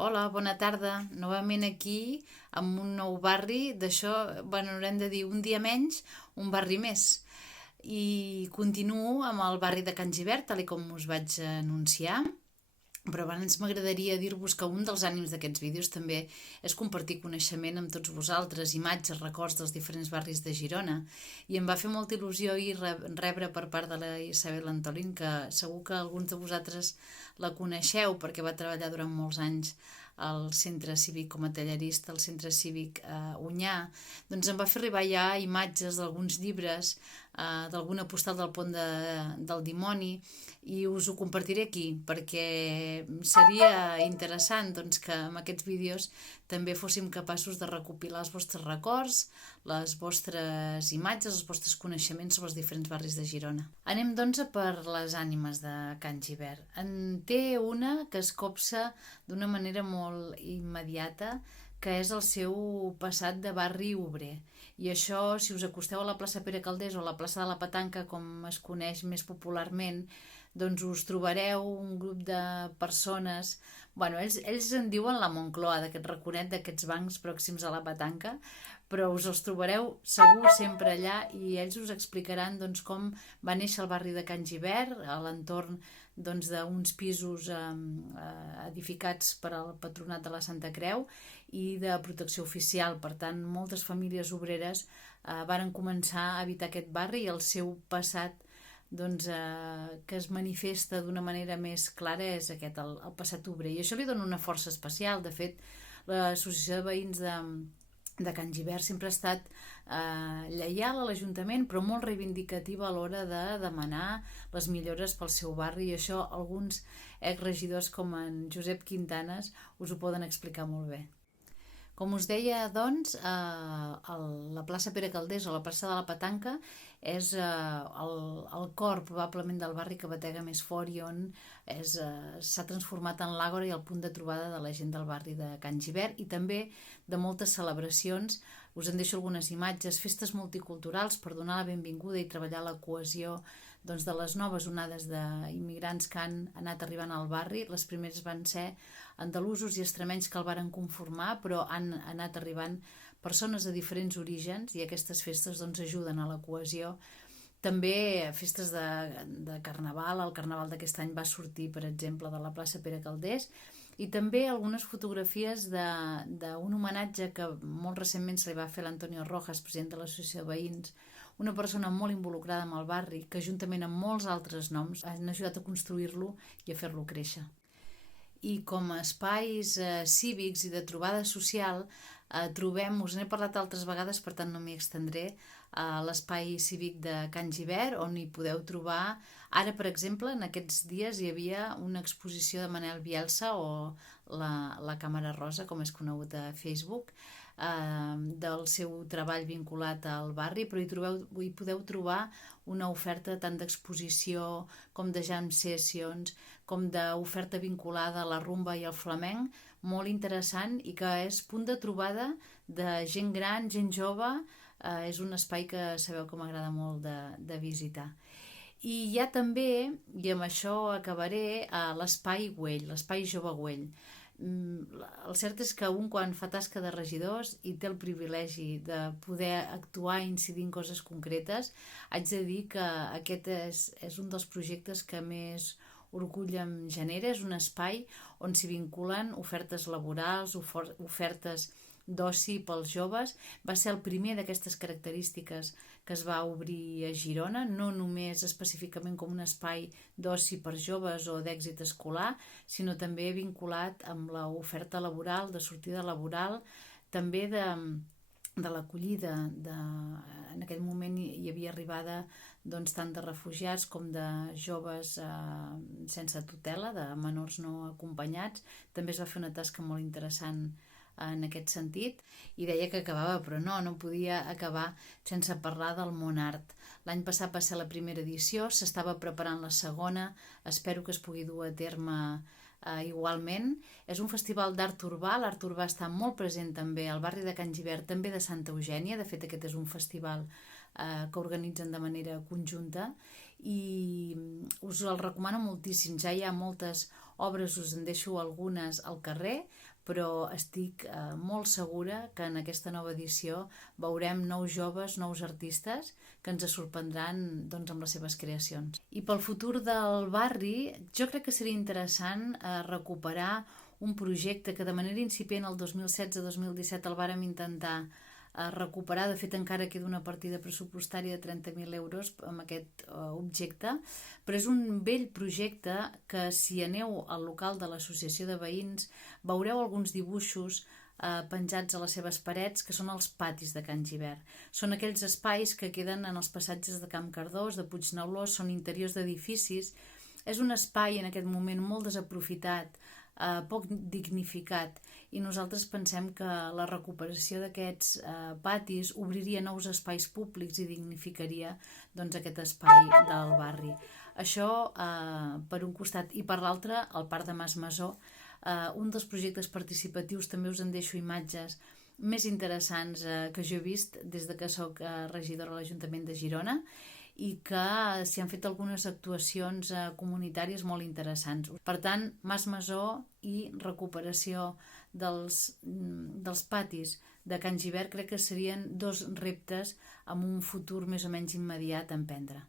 Hola, bona tarda. Novament aquí amb un nou barri. D'això, bueno, haurem de dir un dia menys, un barri més. I continuo amb el barri de Can Gibert, tal i com us vaig anunciar. Però abans m'agradaria dir-vos que un dels ànims d'aquests vídeos també és compartir coneixement amb tots vosaltres, imatges, records dels diferents barris de Girona. I em va fer molta il·lusió ahir rebre per part de la Isabel Antolín, que segur que alguns de vosaltres la coneixeu perquè va treballar durant molts anys al centre cívic com a tallerista, al centre cívic Unyà. Doncs em va fer arribar ja imatges d'alguns llibres, d'alguna postal del pont del dimoni, i us ho compartiré aquí perquè seria interessant doncs, que amb aquests vídeos també fóssim capaços de recopilar els vostres records, les vostres imatges, els vostres coneixements sobre els diferents barris de Girona. Anem doncs per les ànimes de Can Gibert. En té una que es copsa d'una manera molt immediata, que és el seu passat de barri obrer. I això, si us acosteu a la plaça Pere Calders o a la plaça de la Petanca, com es coneix més popularment, doncs us trobareu un grup de persones. Bueno, ells en diuen la Moncloa, d'aquest raconet, d'aquests bancs pròxims a la Petanca, però us els trobareu segur sempre allà i ells us explicaran doncs, com va néixer el barri de Can Gibert, a l'entorn doncs, d'uns pisos edificats per al Patronat de la Santa Creu i de protecció oficial. Per tant, moltes famílies obreres varen començar a habitar aquest barri i el seu passat doncs, que es manifesta d'una manera més clara és aquest, el passat obrer. I això li dona una força especial. De fet, l'Associació de Veïns de Can Gibert sempre ha estat lleial a l'Ajuntament, però molt reivindicativa a l'hora de demanar les millores pel seu barri, i això alguns exregidors com en Josep Quintanes us ho poden explicar molt bé. Com us deia, doncs, la plaça Pere Calders o la plaça de la Petanca és el cor probablement del barri que batega més fort i on s'ha transformat en l'àgora i el punt de trobada de la gent del barri de Can Gibert i també de moltes celebracions. Us en deixo algunes imatges, festes multiculturals per donar la benvinguda i treballar la cohesió doncs, de les noves onades d'immigrants que han anat arribant al barri. Les primeres van ser andalusos i extremenys que el varen conformar, però han anat arribant persones de diferents orígens i aquestes festes doncs, ajuden a la cohesió. També festes de carnaval. El carnaval d'aquest any va sortir, per exemple, de la plaça Pere Calders, i també algunes fotografies d'un homenatge que molt recentment se li va fer a l'Antonio Rojas, president de l'Associació de Veïns, una persona molt involucrada amb el barri que juntament amb molts altres noms han ajudat a construir-lo i a fer-lo créixer. I com a espais cívics i de trobada social trobem, us n'he parlat altres vegades, per tant no m'hi extendré, l'espai cívic de Can Gibert, on hi podeu trobar. Ara, per exemple, en aquests dies hi havia una exposició de Manel Bielsa, o la Càmera Rosa, com és conegut a Facebook, del seu treball vinculat al barri, però hi podeu trobar una oferta tant d'exposició com de jam sessions, com d'oferta vinculada a la rumba i al flamenc, molt interessant i que és punt de trobada de gent gran, gent jove. És un espai que sabeu que m'agrada molt de visitar. I hi ha també, i amb això acabaré, l'espai Güell, l'espai Jove Güell. El cert és que un quan fa tasca de regidors i té el privilegi de poder actuar i incidir en coses concretes, haig de dir que aquest és un dels projectes que més orgull em genera. És un espai on s'hi vinculen ofertes laborals, ofertes d'oci pels joves. Va ser el primer d'aquestes característiques que es va obrir a Girona, no només específicament com un espai d'oci per joves o d'èxit escolar, sinó també vinculat amb l'oferta laboral, de sortida laboral, també de l'acollida. En aquell moment hi havia arribada doncs, tant de refugiats com de joves sense tutela, de menors no acompanyats. També es va fer una tasca molt interessant en aquest sentit, i deia que acabava, però no podia acabar sense parlar del Món Art. L'any passat va ser la primera edició, s'estava preparant la segona, espero que es pugui dur a terme igualment. És un festival d'art urbà. L'art urbà està molt present també al barri de Can Gibert, també de Santa Eugènia. De fet, aquest és un festival que organitzen de manera conjunta, i us el recomano moltíssim. Ja hi ha moltes obres, us en deixo algunes al carrer, però estic molt segura que en aquesta nova edició veurem nous joves, nous artistes que ens sorprendran doncs, amb les seves creacions. I pel futur del barri, jo crec que seria interessant recuperar un projecte que de manera incipient el 2016-2017 el vàrem intentar recuperar. De fet, encara queda una partida pressupostària de 30.000 euros amb aquest objecte, però és un vell projecte que, si aneu al local de l'Associació de Veïns, veureu alguns dibuixos penjats a les seves parets, que són els patis de Can Gibert. Són aquells espais que queden en els passatges de Camp Cardós, de Puigneulós, són interiors d'edificis. És un espai en aquest moment molt desaprofitat, poc dignificat, i nosaltres pensem que la recuperació d'aquests patis obriria nous espais públics i dignificaria doncs, aquest espai del barri. Això per un costat, i per l'altre el Parc de Mas Masó, un dels projectes participatius, també us en deixo imatges més interessants que jo he vist des de que soc regidora a l'Ajuntament de Girona, i que s'hi han fet algunes actuacions comunitàries molt interessants. Per tant, Mas Masó i recuperació dels patis de Can Gibert crec que serien dos reptes amb un futur més o menys immediat a emprendre.